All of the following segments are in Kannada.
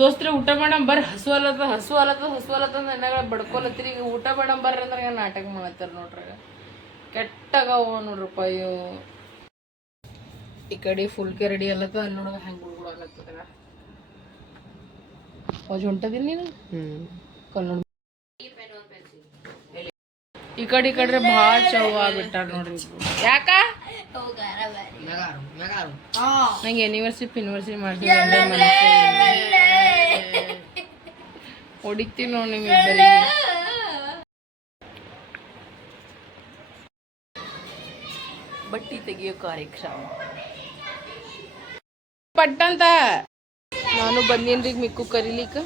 ದೋಸ್ತ್ರೆ ಊಟ ಮಾಡಮ್ ಬರ್ರಿ, ಹಸುವಲತ್ತ ನೆನಗಳ ಬಡ್ಕೊಲತ್ತೀರಿ. ಈಗ ಊಟ ಮಾಡಮ್ ಬರ್ರಿ ಅಂದ್ರೆ ನಾಟಕ ಮಾಡತ್ತಾರ ನೋಡ್ರಿ. ಕೆಟ್ಟಾಗವ ನೋಡ್ರಪ್ಪ ಅಯ್ಯೋ. ಈ ಕಡೆ ಫುಲ್ಕೆ ರೆಡಿ ಅಲ್ಲತ್ತ, ಅಲ್ಲಿ ನೋಡ ಹೆಂಗೆ ಗುಡ್ಗುಡಾಗ್ಲತ್ತದ. ಅವು ಹೊಂಟದಿಲ್ಲ ನೀನು ಕಲ್ ನೋಡಿ. ಈ ಕಡೆ ಭಾಳ ಚೌ ಆಗ್ಬಿಟ್ಟಾರ ನೋಡ್ರಿ. ಯಾಕ ನಂಗೆ ಯೂನಿವರ್ಸಿಟಿ ಮಾಡ್ತೀವಿ ಹೊಡಿತೀವಿ ನೋಡಿ ನಿಮ್ಮಿಬ್ಬರಿಗೆ. ಬಟ್ಟಿ ತೆಗಿಯೋ ಕಾರ್ಯಕ್ರಮ ಪಟ್ಟಂತ ನಾನು ಬಂದೇನ್ರಿ ಮಿಕ್ಕು ಕರೀಲಿಕ್ಕ.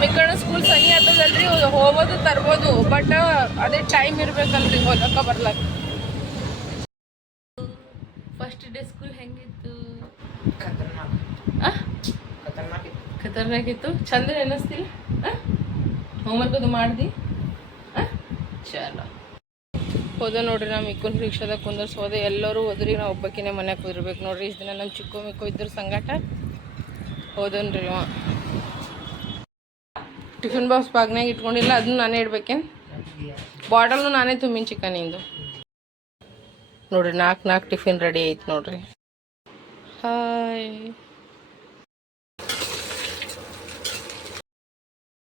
ಮಿಕ್ಕಣ ಸ್ಕೂಲ್ ಸನಿ ಆಗ್ತದಲ್ರಿ, ಹೋಗೋದು ತರ್ಬೋದು, ಬಟ್ ಅದೇ ಟೈಮ್ ಇರ್ಬೇಕಲ್ರಿ ಹೊಲಕ್ಕ ಬರ್ಲಕ್ಕ. ಫಸ್ಟ್ ಡೇ ಸ್ಕೂಲ್ ಹೆಂಗಿತ್ತು? ಖತರ್ನಾಕ್ ಇತ್ತು. ಚಂದ ಅನ್ನಿಸ್ತಿಲ್ಲ? ಹೋಮ್ವರ್ಕ್ ಅದು ಮಾಡ್ದಿ? ಚಲೋ ಹೋದ ನೋಡ್ರಿ. ನಾ ಮಿಕ್ಕುನ್ ರಿಕ್ಷಾದಾಗ ಕುಂದರ್ಸಿ ಹೋದೆ. ಎಲ್ಲರೂ ಹೋದ್ರಿ, ನಾ ಒಬ್ಬಕಿನೇ ಮನ್ಯಾಗ ಕುದಿರ್ಬೇಕು ನೋಡ್ರಿ. ಇಷ್ಟು ದಿನ ನಮ್ಮ ಚಿಕ್ಕು ಇದ್ರ ಸಂಗಾಟ ಹೋದನ್ರಿ. ಟಿಫಿನ್ ಬಾಕ್ಸ್ ಬಾಗ್ನಾಗ ಇಟ್ಕೊಂಡಿಲ್ಲ, ಅದನ್ನು ನಾನೇ ಇಡ್ಬೇಕೇನು? ಬಾಟಲ್ನು ನಾನೇ ತುಂಬಿನ ಚಿಕನಿಂದು ನೋಡ್ರಿ. 4 ಟಿಫಿನ್ ರೆಡಿ ಐತೆ ನೋಡ್ರಿ. ಹಾಯ್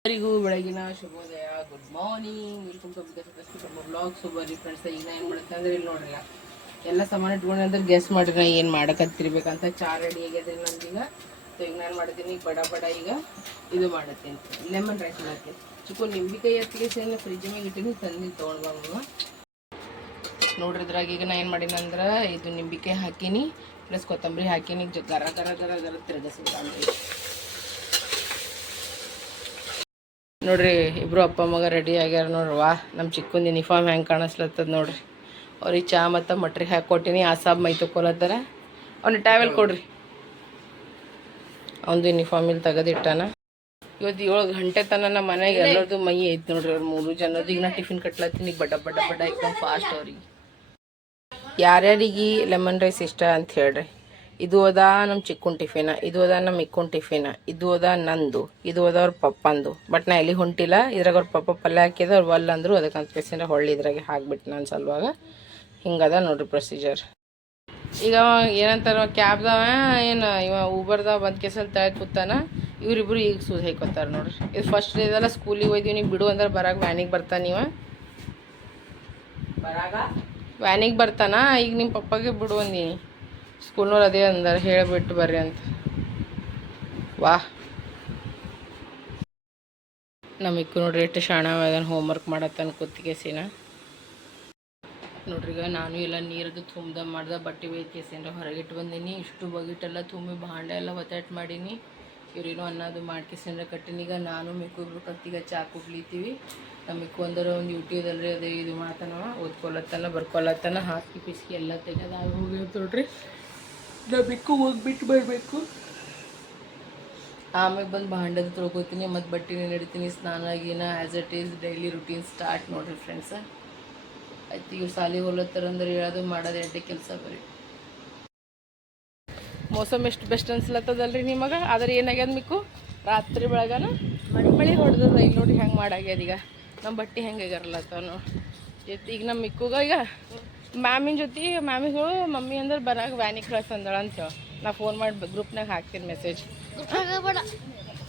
ಎಲ್ಲರಿಗೂ ಬೆಳಗಿನ ಶುಭೋದಯ. Good morning, welcome to blog. ಬರ್ರಿ ಫ್ರೆಂಡ್ಸ್, ಈಗ ಏನು ಮಾಡುತ್ತೆ ಅಂದ್ರೆ ಇಲ್ಲಿ ನೋಡ್ರಿ, ಎಲ್ಲ ಸಾಮಾನು ಇಟ್ಕೊಂಡ್ರೆ ಗೆಸ್ ಮಾಡ್ರಿ ನಾ ಏನು ಮಾಡಕತ್ತಿರ್ಬೇಕಂತ. ಚಾ ರೆಡಿ ಆಗ್ಯದ್ರಿ ನಂದೀಗ. ಈಗ ನಾನು ಮಾಡ್ತೀನಿ ಬಡ ಈಗ ಇದು ಮಾಡತ್ತೀನಿ, ಲೆಮನ್ ರೈಸ್ ಮಾಡತ್ತೀನಿ. ಚಿಕ್ಕು ನಿಂಬಿಕಾಯಿ ಎತ್ತಿಗೆ ಸೇರಿ ಫ್ರಿಜ್ ಮ್ಯಾಗ ಇಟ್ಟಿನಿ, ತಂದು ತೊಗೊಂಡ್ಬಮ್ಮ ನೋಡ್ರಿ. ಇದ್ರಾಗ ಈಗ ನಾ ಏನು ಮಾಡೀನಿ ಅಂದ್ರೆ ಇದು ನಿಂಬಿಕಾಯಿ ಹಾಕೀನಿ ಪ್ಲಸ್ ಕೊತ್ತಂಬರಿ ಹಾಕೀನಿ. ಗರ ಗರ ಗರ ಗರ ತಿರ್ಗಿಸ್ಬಿಡ್ರಿ ನೋಡ್ರಿ. ಇಬ್ರು ಅಪ್ಪ ಮಗ ರೆಡಿ ಆಗ್ಯಾರ ನೋಡ್ರಿ. ವಾ, ನಮ್ಮ ಚಿಕ್ಕಂದು ಯೂನಿಫಾರ್ಮ್ ಹೆಂಗೆ ಕಾಣಿಸ್ಲತ್ತದ ನೋಡ್ರಿ. ಅವ್ರಿಗೆ ಚಾ ಮತ್ತು ಮಟ್ರಿ ಹಾಕಿ ಕೊಟ್ಟಿನಿ. ಆಸಾಬ್ ಮೈ ತೊಗೊಲತ್ತಾರ. ಅವ್ನಿಗೆ ಟ್ಯಾವೆಲ್ ಕೊಡ್ರಿ. ಅವನದು ಯೂನಿಫಾರ್ಮ್ ಇಲ್ಲಿ ತೆಗೆದಿಟ್ಟಾನ. ಇವತ್ತು 7 ಗಂಟೆ ತನಕ ನಮ್ಮ ಮನೆಗೆ ಎಲ್ಲರದು ಮೈ ಐತೆ ನೋಡ್ರಿ. ಅವ್ರು 3 ಜನದ್ದು. ಈಗ ನಾ ಟಿಫಿನ್ ಕಟ್ಲತ್ತೀನಿ. ಈಗ ಬಡ ಎಕ್ದಮ್ ಫಾಸ್ಟ್ ಅವ್ರಿಗೆ. ಯಾರ್ಯಾರಿಗೆ ಲೆಮನ್ ರೈಸ್ ಇಷ್ಟ ಅಂತ ಹೇಳ್ರಿ. ಇದು ಅದ ನಮ್ಮ ಚಿಕ್ಕನ್ ಟಿಫಿನ, ಇದು ಅದ ನಮ್ಮ ಮಿಕ್ಕನ್ ಟಿಫಿನ, ಇದು ಅದ ನಂದು, ಇದು ಅದ ಅವ್ರ ಪಪ್ಪಂದು. ಬಟ್ ನಾ ಎಲ್ಲಿ ಹೊಂಟಿಲ್ಲ. ಇದ್ರಾಗ ಅವ್ರ ಪಪ್ಪ ಪಲ್ಯ ಹಾಕಿದ, ಅವ್ರು ಒಲ್ಲ ಅಂದರು. ಅದಕ್ಕೆ ಅಂತ ಕೇಸಿಂದ ಹೊಳ್ಳಿ ಇದ್ರಾಗೆ ಹಾಕ್ಬಿಟ್ಟು ನಾನು ಸಲುವಾಗ ಹಿಂಗದ ನೋಡ್ರಿ ಪ್ರೊಸೀಜರ್. ಈಗ ಏನಂತಾರ ಕ್ಯಾಬ್ದವ ಏನು ಇವ ಊಬರ್ದವ ಬಂದು ಕೇಸಲ್ಲಿ ತೆಳಗೆ ಕೂತಾನ. ಇವರಿಬ್ರು ಈಗ ಸೂಜ್ ಹಾಕೋತಾರೆ ನೋಡ್ರಿ. ಇದು ಫಸ್ಟ್ ಡೇ ಇದೆಲ್ಲ, ಸ್ಕೂಲಿಗೆ ಹೋಯ್ತೀವಿ. ನೀವು ಬಿಡು ಅಂದ್ರೆ ಬರಾಗ ವ್ಯಾನಿಗೆ ಬರ್ತಾನೆ. ನೀವು ವ್ಯಾನಿಗೆ ಬರ್ತಾನ. ಈಗ ನಿಮ್ಮ ಪಪ್ಪಗೆ ಬಿಡು ಅಂದೀನಿ. ಸ್ಕೂಲ್ನವ್ರು ಅದೇ ಅಂದಾರೆ, ಹೇಳಿಬಿಟ್ಟು ಬರ್ರಿ ಅಂತ. ವಾಹ್, ನಮಗೂ ನೋಡ್ರಿ ಎಷ್ಟು ಶಾಣ ಅದನ್ನು ಹೋಮ್ವರ್ಕ್ ಮಾಡತ್ತಾನ ಕೂತ್ಕೇಸಿನ ನೋಡ್ರಿ. ಈಗ ನಾನು ಎಲ್ಲ ನೀರದು ತುಂಬ್ದ ಮಾಡ್ದೆ, ಬಟ್ಟೆ ಬೇಯ್ಕೇಸಿಂದ ಹೊರಗಿಟ್ಟು ಬಂದೀನಿ. ಇಷ್ಟು ಬಗಿಟೆಲ್ಲ ತುಂಬಿ ಭಾಂಡೆ ಎಲ್ಲ ಒತ್ತಾಟ್ ಮಾಡೀನಿ. ಇವ್ರೇನೋ ಅನ್ನೋದು ಮಾಡ್ಕೇಸಿಂದ ಕಟ್ಟಿನಿ. ಈಗ ನಾನು ಮಿಕ್ಕು ಇಬ್ರು ಕತ್ತಿಗೆ ಚಾ ಕುಡ್ಲಿತೀವಿ. ನಮ್ಮ ಮಿಕ್ಕು ಅಂದ್ರೆ ಒಂದು ಯೂಟ್ಯೂಬಲ್ರಿ ಅದೇ ಇದು ಮಾಡ್ತಾನವ, ಓದ್ಕೊಳತ್ತಾನ ಬರ್ಕೊಳತ್ತಾನ. ಹಾಕಿ ಪಿಸ್ಕಿ ಎಲ್ಲ ತೆಗೆದಾಗಿ ಹೋಗಿ ನೋಡ್ರಿ. ನಾ ಮಿಕ್ಕು ಹೋಗ್ಬಿಟ್ಟು ಬರಬೇಕು. ಆಮೇಲೆ ಬಂದು ಭಾಂಡದ ತೊಳ್ಕೊತೀನಿ, ಮತ್ತು ಬಟ್ಟೆನೇ ನಡಿತೀನಿ. ಸ್ನಾನ ಗೀನ as it is daily routine start ನೋಡ್ರಿ ಫ್ರೆಂಡ್ಸ. ಆಯ್ತು, ಇವು ಸಾಲಿ ಹೋಲತ್ತಾರಂದ್ರೆ ಹೇಳೋದು ಮಾಡೋದು ಎಡ್ಡೆ ಕೆಲಸ ಬರೀ. ಮೋಸಮ್ ಎಷ್ಟು ಬೆಸ್ಟ್ ಅನ್ಸ್ಲತ್ತದಲ್ರಿ ನಿಮಗೆ. ಆದ್ರೆ ಏನಾಗ್ಯದ ಮಿಕ್ಕು, ರಾತ್ರಿ ಬೆಳಗನ ಮಳೆ ಹೊಡೆದದ. ಇಲ್ಲಿ ನೋಡ್ರಿ ಹೆಂಗೆ ಮಾಡಾಗ್ಯದ. ಈಗ ನಮ್ಮ ಬಟ್ಟೆ ಹೆಂಗೆ ಆಗಿರಲತ್ತವ ನೋಡಿ. ಈಗ ನಮ್ಮ ಮಿಕ್ಕುಗ ಈಗ ಮ್ಯಾಮಿನ ಜೊತೆ ಮ್ಯಾಮಿಗಳು ಮಮ್ಮಿ ಅಂದ್ರೆ ಬರಾಗ ವ್ಯಾನಿಗೆ ಕಳ್ಸಂದಳ ಅಂತೇಳಿ ನಾ ಫೋನ್ ಮಾಡಿ ಗ್ರೂಪ್ನಾಗ ಹಾಕ್ತೀನಿ ಮೆಸೇಜ್.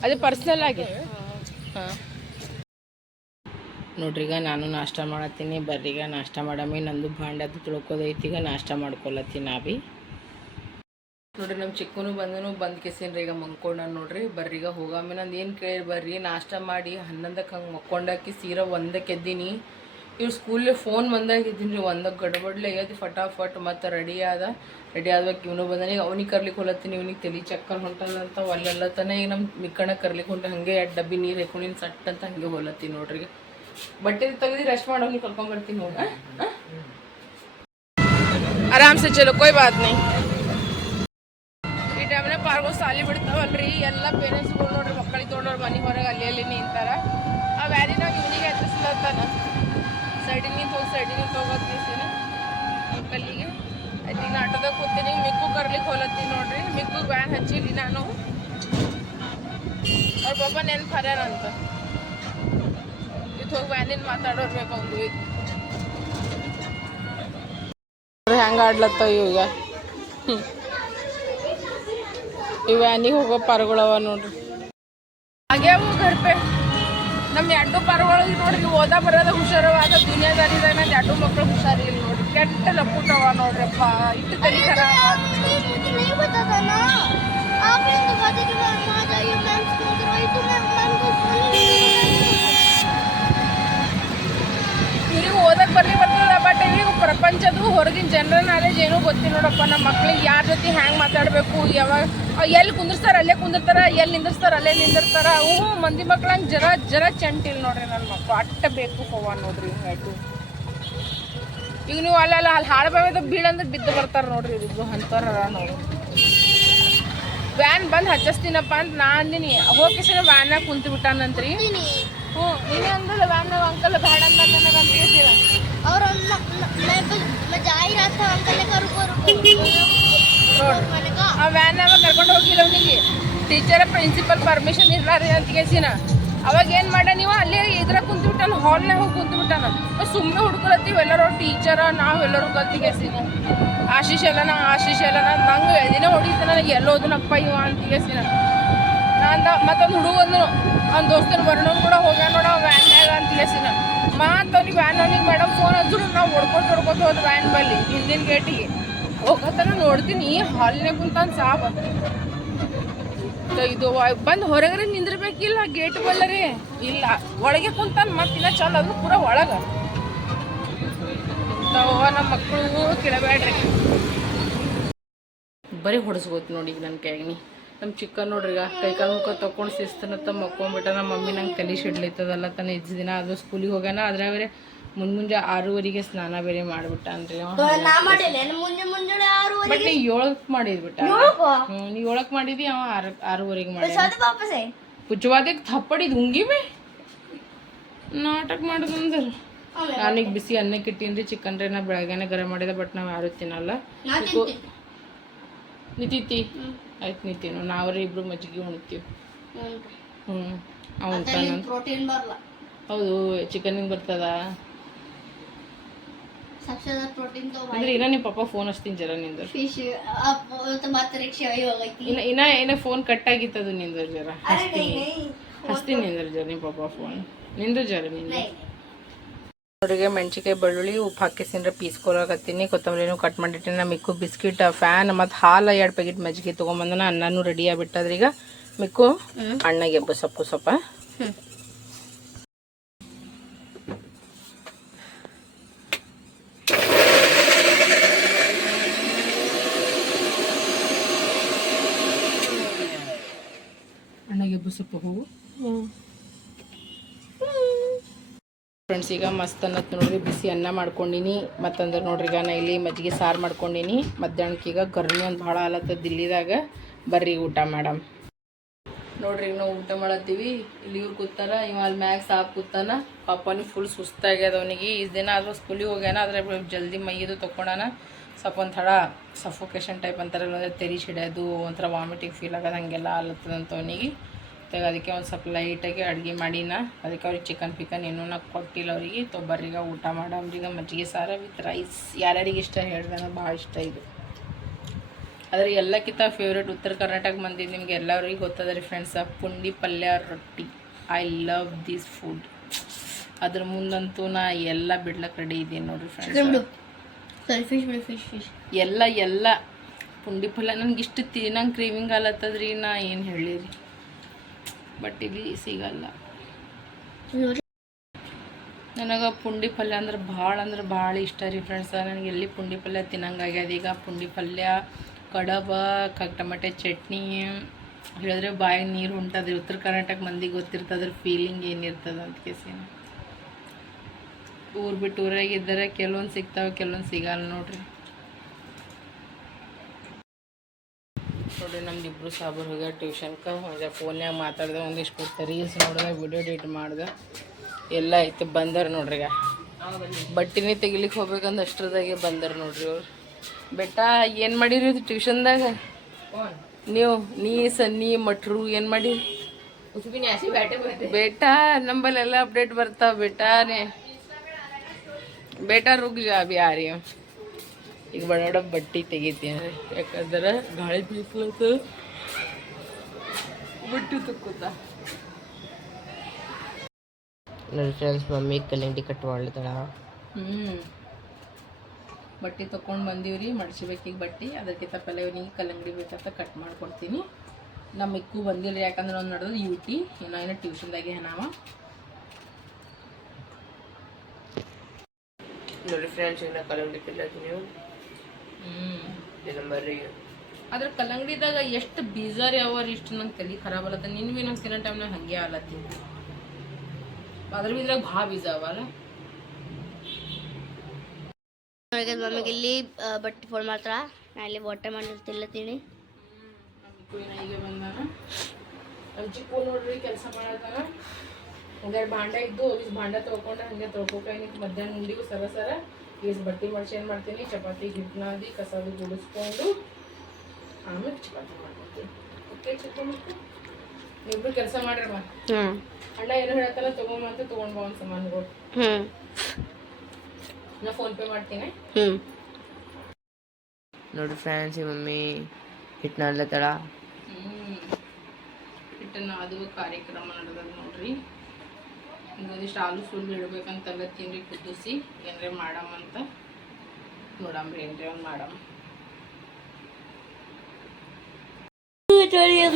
ಅದೇ ಪರ್ಸ್ನಲ್ ಆಗಿ. ಹಾಂ ನೋಡ್ರಿ, ಈಗ ನಾನು ನಾಷ್ಟ ಮಾಡತ್ತೀನಿ. ಬರ್ರೀಗ ನಾಷ್ಟ ಮಾಡಮ್ಮಿ. ನಂದು ಭಾಂಡದು ತೊಳ್ಕೋದೈತಿ. ಈಗ ನಾಷ್ಟ ಮಾಡ್ಕೊಳತ್ತೀನಿ ನಾ ಭೀ ನೋಡ್ರಿ. ನಮ್ಮ ಚಿಕ್ಕನು ಬಂದು ಕೆಸಿನ್ರಿ ಈಗ ಮಲ್ಕೊಂಡ ನೋಡ್ರಿ. ಬರ್ರೀಗ ಹೋಗಮ್ಮಿ. ನಂದು ಏನು ಕೇಳಿ ಬರ್ರಿ. ನಾಷ್ಟ ಮಾಡಿ 11ಕ್ಕೆ ಹಂಗೆ ಮಕ್ಕೊಂಡಾಕಿ ಸೀರಾ 1ಕ್ಕೆ ಎದ್ದೀನಿ. ಇವ್ರು ಸ್ಕೂಲಲ್ಲಿ ಫೋನ್ ಬಂದಾಗ ಇದ್ದೀನಿ ರೀ. 1ಕ್ಕೆ ಗಡಬಡ್ಲೆ ಎದ್ದು ಫಟಾಫಟ್ ಮತ್ತು ರೆಡಿ ಆದ್ಬೇಕು. ಇವನು ಬಂದಾನೆ. ಈಗ ಅವ್ನಿಗೆ ಕರ್ಲಿಕ್ಕೆ ಹೊಲತ್ತೀನಿ. ಇವ್ನಿಗೆ ತಲೆ ಚಕ್ಕರ್ ಹೊಂಟಲ್ಲ ಅಂತ ಒಲ್ಲೆಲ್ಲತ್ತಾನೆ. ಈಗ ನಮ್ಮ ಮಿಕ್ಕಣ ಕರ್ಲಿಕ್ಕೆ ಹೊಂಟ ಹಾಗೆ 2 ಡಬ್ಬಿ ನೀರು ಹಾಕೊಂಡಿನಿ ಸಟ್ ಅಂತ ಹಾಗೆ ಹೊಲತ್ತೀನಿ ನೋಡ್ರಿ. ಬಟ್ಟೆ ತೆಗೆದು ರೆಸ್ಟ್ ಮಾಡೋಗಿ ಕರ್ಕೊಂಬರ್ತೀನಿ ನೋಡ. ಆರಾಮ್ ಸೆ ಚಲೋ, ಕೋಯ್ ಬಾತ್ ನೈ. ಈ ಟೈಮ್ನಾಗ ಪಾರ್ಗೋ ಸಾಲಿ ಬಿಡ್ತಾವಲ್ರಿ. ಎಲ್ಲ ಪೇರೆಂಟ್ಸ್ಗಳು ನೋಡ್ರಿ ಮಕ್ಕಳಿಗೆ ತೊಗೊಂಡವ್ರು ಮನೆ ಹೊರಗೆ ಅಲ್ಲಿ ನಿಂತಾರ. ಆ ವ್ಯಾನಿನಾಗ ಇವನಿಗೆ ಹತ್ತಿಸ್ಲತ್ತಾನ. ಸೈಡಿನ ತೊಗೋತೀನಿ ಅಂಕಲ್ಲಿಗೆ ಈಗ ಆಟೋದಾಗ ಕೂತೀನಿ ಮಿಕ್ಕು ಕರ್ಲಿಕ್ಕೆ ಹೋಲತ್ತೀನಿ ನೋಡ್ರಿ ಮಿಕ್ಕು ವ್ಯಾನ್ ಹಚ್ಚಿಲಿ ನಾನು ಅವ್ರ ಪಾಪ ನೆನ್ಪು ಹರ್ಯಾರಂತ ಇದು ಹೋಗಿ ವ್ಯಾನಿನ ಮಾತಾಡೋರ್ಬೇಕು ಒಂದು ಹೆಂಗೆ ಆಡ್ಲತ್ತಾವ ಈಗ ಈ ವ್ಯಾನಿಗೆ ಹೋಗೋ ಪಾರ್ಗಳವ ನೋಡ್ರಿ ಆಗ್ಯಾವು ಗರ್ಪೆ ನಮ್ಮ ಎರಡು ಪಾರ್ಗಳಿಗೆ ನೋಡ್ರಿ ಓದಾ ಬರೋದ ಹುಷಾರವಾದ ದುನಿಯಾದಾರಿದಾಗ ನನ್ನ ಎರಡು ಮಕ್ಕಳು ಹುಷಾರಿಲ್ಲ ನೋಡ್ರಿ ಕೆಟ್ಟ ಲಪ್ಪುಟವ ನೋಡ್ರಪ್ಪ ಇಟ್ಟು ತಲೆ ಖರಾಬ್ ಇವ್ರಿಗೆ ಓದಕ್ಕೆ ಬರ್ತದ ಬಟ್ ಇವ್ರಿಗೆ ಪ್ರಪಂಚದ ಹೊರಗಿನ ಜನರಲ್ ನಾಲೆಜ್ ಏನೂ ಗೊತ್ತಿಲ್ಲ ನೋಡಪ್ಪ ನಮ್ಮ ಮಕ್ಳಿಗೆ ಯಾರ ಜೊತೆ ಹ್ಯಾಂಗೆ ಮಾತಾಡಬೇಕು ಯಾವಾಗ ಎಲ್ಲಿ ಕುಂದಿರ್ತಾರ ಅಲ್ಲೇ ಕುಂದಿರ್ತಾರ ಎಲ್ಲಿ ನಿಂದಿರ್ತಾರ ಅಲ್ಲೇ ನಿಂದಿರ್ತಾರ ಅವು ಮಂದಿ ಮಕ್ಳಂಗೆ ಜರ ಚಂಟಿಲ್ಲ ನೋಡ್ರಿ ನನ್ನ ಮಕ್ಕಳು ಅಟ್ಟ ಬೇಕು ಹೋವ ನೋಡ್ರಿ ಹಿಂಗಾಯ್ತು ಈಗ ನೀವು ಅಲ್ಲೆಲ್ಲ ಅಲ್ಲಿ ಹಾಳು ಬಾವಿದ ಬೀಳಂದ್ರೆ ಬಿದ್ದು ಬರ್ತಾರೆ ನೋಡ್ರಿ ಇವ್ರಿಗೂ ಅಂತಾರ ನೋಡ್ರಿ ವ್ಯಾನ್ ಬಂದು ಹಚ್ಚಿಸ್ತೀನಪ್ಪ ಅಂತ ನಾ ಅಂದಿನಿ ಹೋಗಿಸಿನ ವ್ಯಾನಾಗ ಕುಂತು ಬಿಟ್ಟಾನಂತ್ರಿ ಹ್ಞೂ ನೀನೇ ಅಂದಲ್ಲ ವ್ಯಾನ್ನಾಗ ಅಂಕಲ್ ಬೇಡ ಅಂದ ನನಗೆ ಅಂತ ಹೇಳ್ತೀರ ಆ ವ್ಯಾನಾಗ ಕರ್ಕೊಂಡು ಹೋಗಿಲ್ಲ ಅವನಿಗೆ ಟೀಚರ್ ಪ್ರಿನ್ಸಿಪಲ್ ಪರ್ಮಿಷನ್ ಇರ್ಲಾರಿ ಅಂತ ಕೇಸಿನ ಅವಾಗ ಏನು ಮಾಡ ನೀವು ಅಲ್ಲೇ ಇದ್ರ ಕುಂತು ಬಿಟ್ಟಾನ ಹಾಲ್ನಾಗ ಹೋಗಿ ಕುಂತು ಬಿಟ್ಟಾನ ಸುಮ್ಮನೆ ಹುಡ್ಕೊಳತ್ತೀವಿ ಎಲ್ಲರೂ ಟೀಚರ ನಾವೆಲ್ಲರೂ ಕಲ್ತಿ ಕೇಸಿನ ಆಶೀಶ್ ಎಲ್ಲನ ನಂಗೆ ಎದಿನ ಹೊಡಿತಾನ ಎಲ್ಲೋದನಪ್ಪ ಇವ ಅಂತ ಕೇಸಿನ ನಾನು ಮತ್ತೊಂದು ಹುಡುಗಂದು ಅವ್ನ ದೋಸ್ತನ ವರ್ಣನ್ ಕೂಡ ಹೋಗ್ಯಾನ ನೋಡ ವ್ಯಾನ್ಯಾಗ ಅಂತ ಕೇಸಿನ ಮಾತವ್ನಿಗೆ ವ್ಯಾನ್ ಅವನಿಗೆ ಮೇಡಮ್ ಫೋನ್ ಹಚ್ಚು ನಾವು ಹೊಡ್ಕೊತ ಹೋದ ವ್ಯಾನ್ ಬಲ್ಲಿ ಹಿಂದಿನ ಗೇಟಿಗೆ ಹೋಗತ್ತನ ನೋಡ್ತೀನಿ ಹಾಲ್ನಾಗ ಕುಂತಾನ ಸಾಬ ಇದು ಬಂದು ಹೊರಗಡೆ ನಿಂದಿರ್ಬೇಕಿಲ್ಲ ಗೇಟ್ ಬಲ್ಲರಿ ಇಲ್ಲ ಒಳಗೆ ಕುಂತಾನ ಮತ್ತಿನ್ನ ಚಂದ ಅದನ್ನು ಪೂರ ಒಳಗೆ ನಮ್ಮ ಮಕ್ಕಳು ಕೇಳಬೇಡ್ರಿ ಬರೀ ಹೊಡೆಸ್ಕೋತ ನೋಡಿ ಈಗ ನನ್ನ ಕೈಯಾಗ ನಮ್ಮ ಚಿಕ್ಕ ನೋಡ್ರಿ ಈಗ ಕೈಕಾಲು ಮುಖ ತೊಗೊಂಡು ಶಿಸ್ತನತ್ತ ಮಕ್ಕೊಂಬಿಟ್ಟ ನಮ್ಮ ಮಮ್ಮಿ ನಂಗೆ ತಲೆ ಸಿಡ್ಲೈತದಲ್ಲ ತನ್ನ ಇದ್ದ ದಿನ ಅದು ಸ್ಕೂಲಿಗೆ ಹೋಗ್ಯಾನ ಆದ್ರೆ ಬೇರೆ ಮುಂಜೆ 6:30ಗೆ ಸ್ನಾನ ಬೇರೆ ಮಾಡಿಬಿಟ್ಟ ಅಂದ್ರೆ ಬಟ್ ನೀ 7ಕ್ಕೆ ಮಾಡಿದ್ಬಿಟ್ಟ ನೀ 7ಕ್ಕೆ ಮಾಡಿದಿ ಅವ 6:30ಗೆ ಮಾಡಿ ಕುಚ್ಚವಾದಕ್ಕೆ ಥಪ್ಪಡಿದ್ ಉಂಗಿವೆ ನಾಟಕ ಮಾಡೋದಂದ್ರೆ ನಾನೀಗ ಬಿಸಿ ಅನ್ನಕ್ಕೆ ಇಟ್ಟೀನಿ ಚಿಕನ್ ರೀ ನಾ ಬೆಳಗ್ಗೆನೆ ಗರಂ ಮಾಡಿದೆ ಬಟ್ ನಾವು ಯಾರು ತಿನ್ನಲ್ಲ ನಿಂತಿ ಆಯ್ತು ನಿಂತೀನು ನಾವ್ರಿ ಇಬ್ರು ಮಜ್ಜಿಗೆ ಉಣ್ತೀವಿ ಹೌದು ಚಿಕನ್ನಿಗೆ ಬರ್ತದ ಅಂದ್ರೆ ಇನ್ನ ನಿಮ್ಮ ಪಪ್ಪ ಫೋನ್ ಹಚ್ತೀನಿ ಜರ ನಿಂದು ಇನ್ನ ಫೋನ್ ಕಟ್ ಆಗಿತ್ತದು ನಿಂದು ಜರ ಹಚ್ತೀನಿ ನಿಂದ್ರ ಜರ ನಿಮ್ಮ ಪಪ್ಪ ಫೋನ್ ನಿಂದು ಜರ ನಿಂದು ಅವರಿಗೆ ಮೆಣಸಿಕಾಯಿ ಬೆಳ್ಳುಳ್ಳಿ ಉಪ್ಪು ಹಾಕಿಸಿದ್ರೆ ಪೀಸ್ಕೊಳಕತ್ತೀನಿ ಕೊತ್ತಂಬರಿನೂ ಕಟ್ ಮಾಡಿಟ್ಟಿನಿ ಮಿಕ್ಕು ಬಿಸ್ಕಿಟ್ ಫ್ಯಾನ್ ಮತ್ತು ಹಾಲು 2 ಪ್ಯಾಕೆಟ್ ಮಜ್ಜಿಗೆ ತೊಗೊಂಬಂದನ ಅನ್ನನೂ ರೆಡಿ ಆಗಿಬಿಟ್ಟದ್ರಿ ಈಗ ಮಿಕ್ಕು ಅಣ್ಣಗೆ ಸ್ವಲ್ಪ ಅಣ್ಣಗೆ ಸ್ವಲ್ಪ ಹೋಗು ಫ್ರೆಂಡ್ಸ್ ಈಗ ಮಸ್ತ್ ಅನ್ನತ್ ನೋಡ್ರಿ ಬಿಸಿ ಅನ್ನ ಮಾಡ್ಕೊಂಡಿನಿ ಮತ್ತಂದ್ರೆ ನೋಡ್ರಿ ಈಗ ನಾ ಇಲ್ಲಿ ಮಜ್ಜಿಗೆ ಸಾರು ಮಾಡ್ಕೊಂಡಿನಿ ಮಧ್ಯಾಹ್ನಕ್ಕೆ ಈಗ ಗರ್ಮಿ ಒಂದು ಭಾಳ ಆಲತ್ತದ ದಿಲ್ಲಿದಾಗ ಬರ್ರಿ ಊಟ ಮೇಡಮ್ ನೋಡ್ರಿ ಈಗ ನಾವು ಊಟ ಮಾಡತ್ತೀವಿ ಇಲ್ಲಿ ಇವ್ರು ಕೂತಾರ ಇವ ಅಲ್ಲಿ ಮ್ಯಾಗ ಸಾಪ್ ಕೂತಾನ ಪಾಪನಿಗೆ ಫುಲ್ ಸುಸ್ತಾಗ್ಯದ ಅವನಿಗೆ ಈ ದಿನ ಆದ್ರೂ ಸ್ಕೂಲಿಗೆ ಹೋಗ್ಯಾನ ಆದರೆ ಜಲ್ದಿ ಮೈದು ತೊಗೊಂಡಾನ ಸ್ವಲ್ಪ ಒಂಥರ ಸಫೋಕೇಶನ್ ಟೈಪ್ ಅಂತಾರಲ್ಲ ಅಂದರೆ ತೆರಿ ಸಿಡ್ಯೋದು ಒಂಥರ ವಾಮಿಟಿಂಗ್ ಫೀಲ್ ಆಗೋದು ಹಂಗೆಲ್ಲ ಆಲತ್ತದಂತ ಅವನಿಗೆ ಅದಕ್ಕೆ ಒಂದು ಸ್ವಲ್ಪ ಲೈಟಾಗಿ ಅಡುಗೆ ಮಾಡಿನ ಅದಕ್ಕೆ ಅವ್ರಿಗೆ ಚಿಕನ್ ಏನೂ ನಾ ಕೊಟ್ಟಿಲ್ಲ ಅವರಿಗೆ ತೊಬ್ಬರಿಗೆ ಊಟ ಮಾಡೋರಿಗೆ ಮಜ್ಜಿಗೆ ಸಾರು ವಿತ್ ರೈಸ್ ಯಾರ್ಯಾರಿಗೆ ಇಷ್ಟ ಹೇಳ್ದಾನ ಭಾಳ ಇಷ್ಟ ಇದು ಆದರೆ ಎಲ್ಲಕ್ಕಿಂತ ಫೇವ್ರೇಟ್ ಉತ್ತರ ಕರ್ನಾಟಕ ಮಂದಿ ನಿಮ್ಗೆ ಎಲ್ಲರಿಗೆ ಗೊತ್ತದ ರೀ ಫ್ರೆಂಡ್ಸ್ ಪುಂಡಿ ಪಲ್ಯ ರೊಟ್ಟಿ ಐ ಲವ್ ದಿಸ್ ಫುಡ್ ಅದ್ರ ಮುಂದಂತೂ ನಾ ಎಲ್ಲ ಬಿಡ್ಲಕ್ಕೆ ರೆಡಿ ಇದ್ದೀನಿ ನೋಡಿರಿ ಫ್ರೆಂಡ್ಸ್ ಎಲ್ಲ ಪುಂಡಿ ಪಲ್ಯ ನನಗೆ ಇಷ್ಟು ತಿನ್ನಂಗೆ ಕ್ರೇವಿಂಗ್ ಆಲತ್ತದ್ರಿ ನಾ ಏನು ಹೇಳಿರಿ ಬಟ್ ಇಲ್ಲಿ ಸಿಗಲ್ಲ ನನಗೆ ಪುಂಡಿ ಪಲ್ಯ ಅಂದ್ರೆ ಭಾಳ ಇಷ್ಟ ರೀ ಫ್ರೆಂಡ್ಸ್ ನನಗೆ ಎಲ್ಲಿ ಪುಂಡಿ ಪಲ್ಯ ತಿನ್ನಂಗಾಗ್ಯದ ಈಗ ಪುಂಡಿ ಪಲ್ಯ ಕಡಬ ಟೊಮೆಟೊ ಚಟ್ನಿ ಹೇಳಿದ್ರೆ ಬಾಯಿಗೆ ನೀರು ಹೊಂಟದ್ರಿ ಉತ್ತರ ಕರ್ನಾಟಕ ಮಂದಿಗೆ ಗೊತ್ತಿರ್ತದ್ರ ಫೀಲಿಂಗ್ ಏನಿರ್ತದೆ ಅಂತ ಕೇಸಿನ ಊರು ಬಿಟ್ಟು ಊರಾಗಿದ್ದರೆ ಕೆಲವೊಂದು ಸಿಗ್ತಾವೆ ಕೆಲವೊಂದು ಸಿಗಲ್ಲ ನೋಡ್ರಿ ನಮ್ದು ಇಬ್ಬರು ಸಾಬರು ಹೋಗ್ಯಾರ ಟ್ಯೂಷನ್ಗೆ ಹೋಗ್ಯಾರ ಫೋನ್ಯಾಗ ಮಾತಾಡ್ದೆ ಒಂದಿಷ್ಟು ಕೊಡ್ತಾರೆ ರೀಲ್ಸ್ ನೋಡಿದೆ ವಿಡಿಯೋ ಎಡಿಟ್ ಮಾಡ್ದೆ ಎಲ್ಲ ಐತೆ ಬಂದಾರ ನೋಡ್ರಿ ಈಗ ಬಟ್ಟಿನೇ ತೆಗಿಲಿಕ್ಕೆ ಹೋಗ್ಬೇಕಂದು ಅಷ್ಟರದಾಗೆ ಬಂದಾರ ನೋಡ್ರಿ ಅವ್ರು ಬೆಟ್ಟ ಏನು ಮಾಡಿರಿ ಟ್ಯೂಷನ್ದಾಗ ನೀವು ನೀ ಸನ್ನಿ ಮಟ್ರು ಏನು ಮಾಡಿರಿ बेटा नंबलेಲ್ಲ ಅಪ್ಡೇಟ್ ಬರ್ತಾವ बेटाने बेटा रुक जा अभी आ रही हूँ ಈಗ ಬಡ ಬಟ್ಟಿ ತೆಗಿತೀನಿ ಯಾಕಂದ್ರೆ ಗಾಳಿ ಬೀಸ್ಲತ್ತ ಬಟ್ಟಿ ತಕ್ಕೋತಾ ನನ್ನ ಫ್ರೆಂಡ್ಸ್ ಮಮ್ಮಿ ಕಲ್ಲಂಗಡಿ ಕಟ್ ಮಾಡ್ಲತ್ತಾಳ ಬಟ್ಟೆ ತೊಗೊಂಡು ಬಂದೀವ್ರಿ ಮಡ್ಚಿಬೇಕೀಗ ಬಟ್ಟೆ ಅದಕ್ಕಿಂತ ಪೆಲ್ಲ ಇವನಿಗೆ ಕಲ್ಲಂಗಡಿ ಬೇಕಂತ ಕಟ್ ಮಾಡ್ಕೊಡ್ತೀನಿ ನಮ್ಮ ಮಿಕ್ಕು ಬಂದಿಲ್ಲ ಯಾಕಂದ್ರೆ ಅವ್ನು ನಡೆದು ಯೂಟಿ ಏನೋ ಟ್ಯೂಷನ್ದಾಗೆ ನಾವ ನೋಡಿ ಫ್ರೆಂಡ್ಸ್ ಈಗ ಕಲ್ಲಂಗಡಿ ತಿನ್ನತ್ತೀನಿ ಅದ್ರ ಕಲ್ಲಂಗಡಿದಾಗ ಎಷ್ಟು ಬೀಜಾರಿ ಅವರ್ ಇಷ್ಟು ನಂಗೆ ತಲೆ ಖರಾಬ್ ಅಲ್ಲತ್ತ ನಿನ್ವಿ ನಂಗೆ ತಿನ್ನೋ ಟೈಮ್ನಾಗ ಹಂಗೆ ಆಲತ್ತೀನಿ ಅದ್ರ ಬೀದ್ರಾಗ ಭಾಳ ಬೀಜ ಅವಲ್ಲ ಮಮ್ಮಿಗೆ ಇಲ್ಲಿ ಬಟ್ಟೆ ಫೋನ್ ಮಾಡ್ತಾಳ ನಾ ಇಲ್ಲಿ ಬಟ್ಟೆ ಮಾಡಿ ತಿಲ್ಲತ್ತೀನಿ ಈಗ ಬಂದಾನ ನಮ್ಮ ಚಿಕ್ಕು ನೋಡ್ರಿ ಕೆಲಸ ಮಾಡತ್ತಾನ ಒಂದೆರಡು ಭಾಂಡ ಇದ್ದು ಇಸ್ ಭಾಂಡ ತೊಗೊಂಡು ಹಂಗೆ ತೊಳ್ಕೊಕಾಯಿನಿಕ್ ಮಧ್ಯಾಹ್ನ ಉಂಡಿಗೂ ಸರ ಈಸ್ ಬಟ್ಟೆ ಮಡ್ಸಿ ಏನು ಮಾಡ್ತೀನಿ ಚಪಾತಿ ಹಿಟ್ಟನಾದಿ ಕಸದು ಗುಡಿಸ್ಕೊಂಡು ಆಮೇಲೆ ಚಪಾತಿ ಮಾಡ್ಕೊತೀನಿ ಓಕೆ ಚಿಕ್ಕು ಮಕ್ಕಳು ನೀವಿಬ್ರು ಕೆಲಸ ಮಾಡ್ರಮ್ಮ ಅಣ್ಣ ಏನು ಹೇಳತ್ತಲ್ಲ ತೊಗೊಂಬಂತ ತೊಗೊಂಡು ಬಾ ಒಂದು ಸಾಮಾನುಗಳು ನಾ ಫೋನ್ ಪೇ ಮಾಡ್ತೀನಿ ನೋಡಿ ಫ್ರೆಂಡ್ಸ್ ಈ ಮಮ್ಮಿ ಹಿಟ್ಟು ನಾದ್ಲತ್ತಾಳ ಹಿಟ್ಟನ್ನು ಅದು ಕಾರ್ಯಕ್ರಮ ನಡೆದ ನೋಡ್ರಿ ಇನ್ನೊಂದಿಷ್ಟು ಆಲೂ ಸುಳ್ಳು ಇಡ್ಬೇಕಂತ ಅಲ್ಲತ್ತೀನಿ ರೀ ಕುದಿಸಿ ಏನ್ರೆ ಮಾಡಮ್ಮಂತ ನೋಡಮ್ರಿ ಏನ್ರಿ ಒಂದು ಮಾಡಮ್ಮ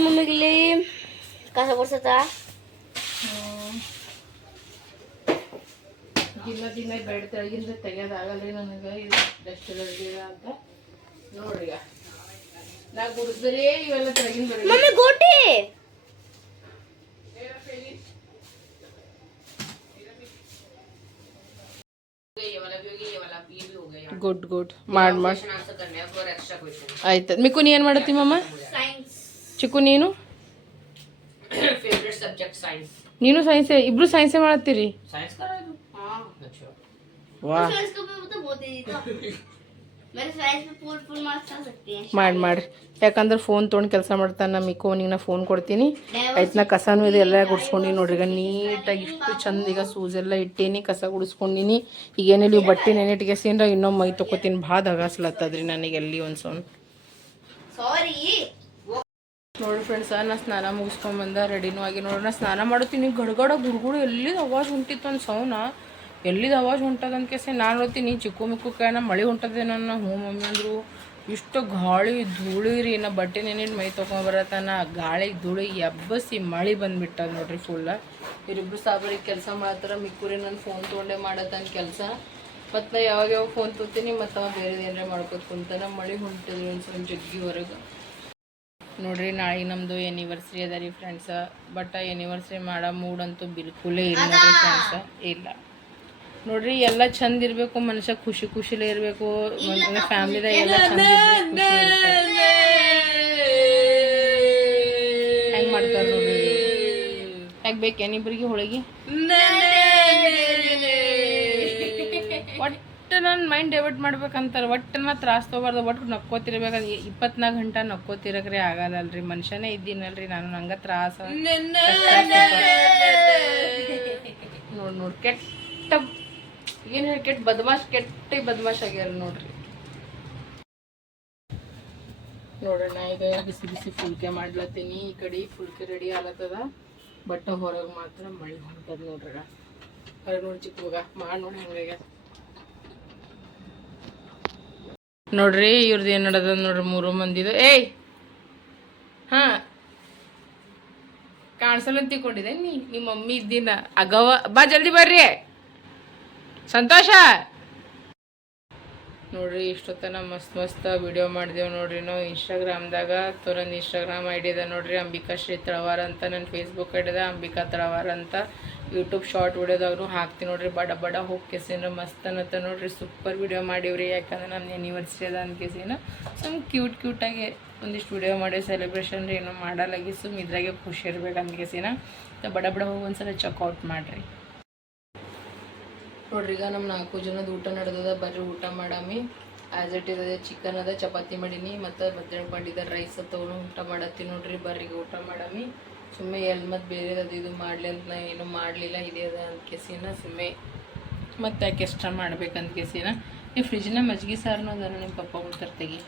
ಮಮ್ಮಿಗೆ ಇಲ್ಲಿ ಕಸ ಕೊಡ್ಸತ್ತ ದಿನ ಬೆಡ್ ತೆಳಗಿಂದ ತೆಗಿಯೋದಾಗಲ್ರಿ ನನಗೆ ಇದು ಡಸ್ಟ್ ಅಲರ್ಜಿ ಅಂತ ನೋಡ್ರಿ ನಾ ಗುಡಿಸಿದ್ರೆ ಇವೆಲ್ಲ ತೆಳಗಿನ ಮಮ್ಮಿ ಗೋಟಿ ಗುಡ್ ಗುಡ್ ಮಾಡಿ ಆಯ್ತು ಮಿಕ್ಕು ನೀ ಏನು ಮಾಡತ್ತಿ ಮಮ್ಮ ಚಿಕ್ಕು ನೀನು ಫೇವ್ರೆಟ್ ಸಬ್ಜೆಕ್ಟ್ ಸೈನ್ಸ್ ನೀನು ಸೈನ್ಸೇ ಇಬ್ರು ಸೈನ್ಸೇ ಮಾಡತ್ತೀರಿ साइंस का है अच्छा वाह साइंस को भी तो बहुत ही था मेरे साइंस में फुल मार्क्स आ सकते हैं ಮಾಡಿ ಯಾಕಂದ್ರೆ ಫೋನ್ ತೊಗೊಂಡು ಕೆಲಸ ಮಾಡ್ತಾನೆ ನಮ್ಮ ಮಿಕ್ಕೋನಿಗೆ ನಾ ಫೋನ್ ಕೊಡ್ತೀನಿ ಆಯ್ತು ನಾ ಕಸನೂ ಇದು ಎಲ್ಲ ಗುಡಿಸ್ಕೊಂಡಿನಿ ನೋಡ್ರಿ ಈಗ ನೀಟಾಗಿ ಇಷ್ಟು ಚಂದ ಈಗ ಸೂಜೆಲ್ಲ ಇಟ್ಟೀನಿ ಕಸ ಗುಡಿಸ್ಕೊಂಡಿನಿ ಈಗ ಏನಿಲ್ಲ ಇವು ಬಟ್ಟೆ ನೆನೆಟ್ಗೆಸಿಂದ ಇನ್ನೊಮ್ಮೆ ಮೈ ತೊಗೋತೀನಿ ಭಾಳ ದಗಾಸ್ಲತ್ತದ್ರಿ ನನಗೆ ಎಲ್ಲಿ ಒಂದು ಸೌಂಡ್ ಸಾರಿ ನೋಡಿ ಫ್ರೆಂಡ್ಸ ನಾ ಸ್ನಾನ ಮುಗಿಸ್ಕೊಂಬಂದ ರೆಡಿನೂ ಆಗಿ ನೋಡಿ ನಾ ಸ್ನಾನ ಮಾಡುತ್ತೀನಿ ಗಡಗಡ ಗುರುಗುಡು ಎಲ್ಲಿದ ಅವಾಜ್ ಹೊಂಟಿತ್ತು ಒಂದು ಸೌನ ಎಲ್ಲಿದ ಅವಾಜ್ ಹೊಂಟದ ಅನ್ಕೇಸಿ ನಾನು ನೋಡ್ತೀನಿ ಚಿಕ್ಕು ಮಿಕ್ಕು ಕಾಯನ ಮಳೆ ಹೊಂಟದೇನೋ ಹ್ಞೂ ಮಮ್ಮಿ ಅಂದರು ಇಷ್ಟು ಗಾಳಿ ಧೂಳಿ ರೀ ನಾ ಬಟ್ಟೆ ನೆನಿಟ್ಟು ಮೈ ತೊಗೊಂಬರತ್ತಾನ ಗಾಳಿ ಧೂಳಿ ಎಬ್ಬಸಿ ಮಳೆ ಬಂದುಬಿಟ್ಟದ ನೋಡ್ರಿ ಫುಲ್ಲ ಇವರಿಬ್ರು ಸಾಬರಿಗೆ ಕೆಲಸ ಮಾಡ್ತಾರ ಮಿಕ್ಕೂರಿ ನಾನು ಫೋನ್ ತೊಗೊಂಡೇ ಮಾಡತ್ತಾನ ಕೆಲಸ ಮತ್ತು ನಾ ಯಾವಾಗ ಫೋನ್ ತೊಗೋತೀನಿ ಮತ್ತು ಅವ ಬೇರೆ ಏನಾರ ಮಾಡ್ಕೊತ ಕುಂತಾನ ಮಳೆ ಹೊಂಟದ್ರಿ ಒಂದು ಸ್ವಲ್ಪ ಜಗ್ಗಿ ಹೊರಗೆ ನೋಡ್ರಿ ನಾಳೆ ನಮ್ಮದು ಎನಿವರ್ಸ್ರಿ ಅದ ರೀ ಫ್ರೆಂಡ್ಸ ಬಟ್ ಎನಿವರ್ಸ್ರಿ ಮಾಡೋ ಮೂಡ್ ಅಂತೂ ಬಿಲ್ಕುಲೇ ಇಲ್ಲ ನೋಡ್ರಿ ಫ್ರೆಂಡ್ಸ ಇಲ್ಲ ನೋಡ್ರಿ ಎಲ್ಲ ಚಂದ ಇರಬೇಕು ಮನುಷ್ಯ ಖುಷಿ ಖುಷಿಲೇ ಇರಬೇಕು ಫ್ಯಾಮಿಲಿದಾಗ ಎಲ್ಲ ಚಂದ ಹೆಂಗೆ ಮಾಡ್ತಾರೆ ನೋಡ್ರಿ ಯಾಕೆ ಬೇಕೇನಿಬ್ರಿಗೆ ಹೋಳಿಗೆ ಒಟ್ಟು ನನ್ನ ಮೈಂಡ್ ಡೈವರ್ಟ್ ಮಾಡ್ಬೇಕಂತಾರೆ ಒಟ್ಟು ನಾ ತ್ರಾಸ ತೊಗೊಬಾರ್ದು ಒಟ್ಟು ನಕ್ಕೋತಿರ್ಬೇಕಂದ್ರೆ 24 ಗಂಟೆ ನಕ್ಕೋತಿರಕ್ರಿ ಆಗಲ್ಲಲ್ರಿ ಮನುಷ್ಯನೇ ಇದ್ದೀನಲ್ರಿ ನಾನು ನಂಗೆ ತ್ರಾಸ ನೋಡಿ ಕೆಟ್ಟ ಏನು ಹೇಳಿ ಕೆಟ್ಟ ಬದಮಾಶ್ ಆಗ್ಯಾರ ನೋಡ್ರಿ ನೋಡೋಣ ಈಗ ಬಿಸಿ ಬಿಸಿ ಫುಲ್ಕೆ ಮಾಡ್ಲತ್ತೀನಿ ಈ ಕಡೆ ಫುಲ್ಕೆ ರೆಡಿ ಆಗ್ಲತ್ತದ ಬಟ್ ಹೊರಗೆ ಮಾತ್ರ ಮಳೆ ಹೊಂಟದ ನೋಡ್ರಿ ಹೊರಗೆ ನೋಡಿ ಚಿಕ್ಕವಾಗ ಮಾಡಿ ನೋಡಿ ಹಂಗಾಗ ನೋಡ್ರಿ ಇವ್ರದ್ದು ಏನು ನಡದ ನೋಡ್ರಿ 3 ಮಂದಿದು ಏಯ್ ಹಾಂ ಕಾಣಿಸಲ್ಲ ತಿಳ್ಕೊಂಡಿದೆ ನಿಮ್ಮ ಮಮ್ಮಿ ಇದ್ದೀನ ಅಗವ ಬಾ ಜಲ್ದಿ ಬರ್ರಿ ಸಂತೋಷ ನೋಡ್ರಿ ಇಷ್ಟೊತ್ತನ ಮಸ್ತ್ ವಿಡಿಯೋ ಮಾಡಿದೆವು ನೋಡ್ರಿ ನಾವು ಇನ್ಸ್ಟಾಗ್ರಾಮ್ದಾಗ ತೋರಂದು ಇನ್ಸ್ಟಾಗ್ರಾಮ್ ಐ ಡಿ ಅದ ನೋಡ್ರಿ ಅಂಬಿಕಾ ಶ್ರೀ ತಳವಾರ ಅಂತ ನನ್ನ ಫೇಸ್ಬುಕ್ ಐಡಿ ಅದ ಅಂಬಿಕಾ ತಳವಾರ ಅಂತ ಯೂಟ್ಯೂಬ್ ಶಾರ್ಟ್ ವಿಡಿಯೋದಾಗೂ ಹಾಕ್ತೀನಿ ನೋಡ್ರಿ ಬಡ ಹೋಗಿ ಕೆಸಿನ ಮಸ್ತ್ ಅನ್ನತ್ತ ನೋಡ್ರಿ ಸೂಪರ್ ವಿಡಿಯೋ ಮಾಡೀವ್ರಿ ಯಾಕಂದ್ರೆ ನನ್ನ ಎನಿವರ್ಸರಿ ಅದ ಅನ್ಕೇಸಿನ ಸುಮ್ ಕ್ಯೂಟಾಗಿ ಒಂದಿಷ್ಟು ವಿಡಿಯೋ ಮಾಡೀವಿ ಸೆಲೆಬ್ರೇಷನ್ ರೀ ಏನೋ ಮಾಡಲಾಗಿ ಸುಮ್ ಇದ್ರಾಗೆ ಖುಷಿ ಇರ್ಬೇಕು ಅನ್ಕೇಸಿನ ಬಡ ಹೋಗಿ ಒಂದ್ಸಲ ಚೆಕ್ಔಟ್ ಮಾಡಿರಿ ನೋಡ್ರಿ ಈಗ ನಮ್ಮ 4 ಜನದ ಊಟ ನಡೆದದ ಬರ್ರಿ ಊಟ ಮಾಡಾಮಿ ಆ್ಯಸ್ ಇಟ್ ಇಸ್ ಅದೇ ಚಿಕನ್ ಅದ ಚಪಾತಿ ಮಾಡೀನಿ ಮತ್ತು ಮಧ್ಯಾಹ್ನ ಮಾಡಿದ ರೈಸ್ ತೊಗೊಂಡು ಊಟ ಮಾಡತ್ತೀನಿ ನೋಡ್ರಿ. ಬರ್ರಿಗೆ ಊಟ ಮಾಡಮಿ. ಸುಮ್ಮನೆ ಎಲ್ಲಿ ಮತ್ತು ಬೇರೆ ಅದು ಇದು ಮಾಡಲಿ ಅಂತ ನಾ ಏನೂ ಮಾಡಲಿಲ್ಲ. ಇದೇ ಅದ ಅಂತ ಕೆಸಿನ ಸುಮ್ಮನೆ ಮತ್ತು ಯಾಕೆ ಎಕ್ಸ್ಟ್ರಾ ಮಾಡ್ಬೇಕಂತ ಕೆಸಿನ. ಈ ಫ್ರಿಜ್ನ ಮಜ್ಜಿಗೆ ಸಾರನೂ ಅದ ನಿಮ್ಮ ಪಪ್ಪ ಉಳ್ತಾರೆ ತೆಗಿ.